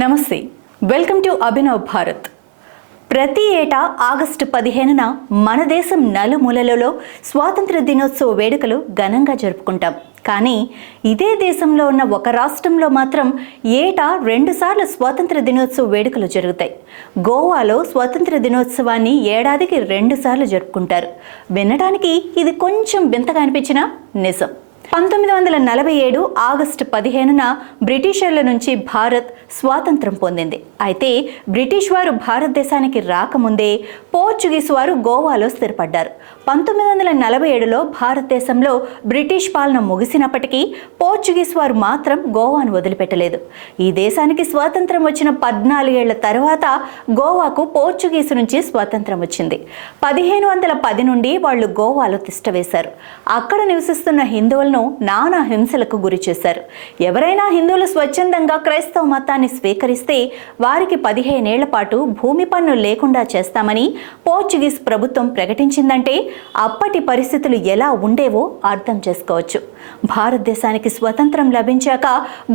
నమస్తే, welcome to Abhinav Bharat. ప్రతి ఏటా ఆగస్టు 15న మన దేశం నలుమూలలలో స్వాతంత్ర దినోత్సవ వేడుకలు ఘనంగా జరుపుకుంటాం. కానీ ఇదే దేశంలో ఉన్న ఒక రాష్ట్రంలో మాత్రం ఏటా 2 సార్లు స్వాతంత్ర దినోత్సవ వేడుకలు జరుగుతాయి. గోవాలో స్వాతంత్ర దినోత్సవాన్ని ఏడాదికి 2 సార్లు జరుపుకుంటారు. వినడానికి ఇది కొంచెం వింతగా అనిపించినా నిజం. 1947 ఆగస్టు 15న బ్రిటిషర్ల నుంచి భారత్ స్వాతంత్రం పొందింది. అయితే బ్రిటిష్ వారు భారతదేశానికి రాకముందే పోర్చుగీస్ వారు గోవాలో స్థిరపడ్డారు. 1947లో భారతదేశంలో బ్రిటిష్ పాలన ముగిసినప్పటికీ పోర్చుగీస్ వారు మాత్రం గోవాను వదిలిపెట్టలేదు. ఈ దేశానికి స్వాతంత్రం వచ్చిన 14 ఏళ్ల తర్వాత గోవాకు పోర్చుగీసు నుంచి స్వాతంత్రం వచ్చింది. 1510 నుండి వాళ్ళు గోవాలో తిష్టవేశారు. అక్కడ నివసిస్తున్న హిందువులను నానా హింసలకు గురి చేశారు. ఎవరైనా హిందువులు స్వచ్ఛందంగా క్రైస్తవ మతాన్ని స్వీకరిస్తే వారికి 15 ఏళ్ల పాటు భూమి పన్ను లేకుండా చేస్తామని పోర్చుగీస్ ప్రభుత్వం ప్రకటించిందంటే అప్పటి పరిస్థితులు ఎలా ఉండేవో అర్థం చేసుకోవచ్చు. భారతదేశానికి స్వతంత్రం లభించాక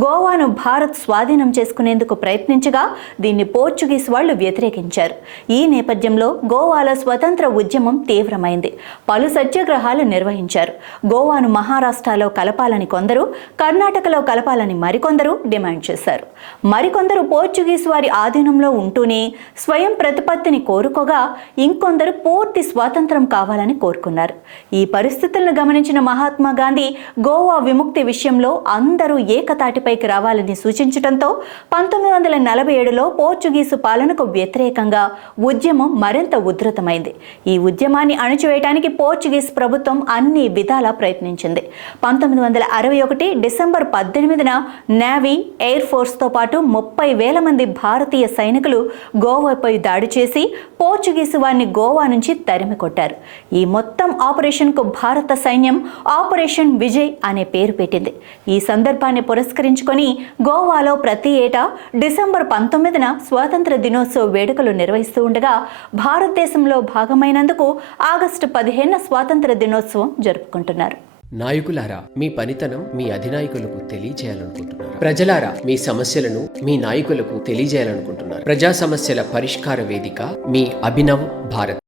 గోవాను భారత్ స్వాధీనం చేసుకునేందుకు ప్రయత్నించగా దీన్ని పోర్చుగీస్ వాళ్ళు వ్యతిరేకించారు. ఈ నేపథ్యంలో గోవాలో స్వతంత్ర ఉద్యమం తీవ్రమైంది. పలు సత్యాగ్రహాలు నిర్వహించారు. గోవాను మహారాష్ట్రలో కలపాలని కొందరు, కర్ణాటకలో కలపాలని మరికొందరు డిమాండ్ చేశారు. మరికొందరు పోర్చుగీస్ వారి ఆధీనంలో ఉంటూనే స్వయం ప్రతిపత్తిని కోరుకోగా ఇంకొందరు పూర్తి స్వాతంత్రం కావాలని కోరుకున్నారు. ఈ పరిస్థితులను గమనించిన మహాత్మా గాంధీ గోవా విముక్తి విషయంలో అందరూ ఏకతాటిపైకి రావాలని సూచించడంతో 1947లో పోర్చుగీసు పాలనకు వ్యతిరేకంగా ఉద్యమం మరింత ఉధృతమైంది. ఈ ఉద్యమాన్ని అణచివేయడానికి పోర్చుగీస్ ప్రభుత్వం అన్ని విధాలా ప్రయత్నించింది. 1961 డిసెంబర్ 18న నేవీ, ఎయిర్ ఫోర్స్తో పాటు 30,000 మంది భారతీయ సైనికులు గోవాపై దాడి చేసి పోర్చుగీసు వారిని గోవా నుంచి తరిమి కొట్టారు. ఈ మొత్తం ఆపరేషన్కు భారత సైన్యం ఆపరేషన్ విజయ్ అనే పేరు పెట్టింది. ఈ సందర్భాన్ని పురస్కరించుకొని గోవాలో ప్రతి ఏటా డిసెంబర్ 19న స్వాతంత్ర దినోత్సవ వేడుకలు నిర్వహిస్తూ ఉండగా భారతదేశంలో భాగమైనందుకు ఆగస్టు 15న స్వాతంత్ర దినోత్సవం జరుపుకుంటున్నారు. నాయకులారా, మీ పనితనం మీ అధినాయకులకు తెలియజేయాలనుకుంటున్నారు. ప్రజలారా, మీ సమస్యలను మీ నాయకులకు తెలియజేయాలనుకుంటున్నారు. ప్రజా సమస్యల పరిష్కార వేదిక మీ అభినవ్ భారత్.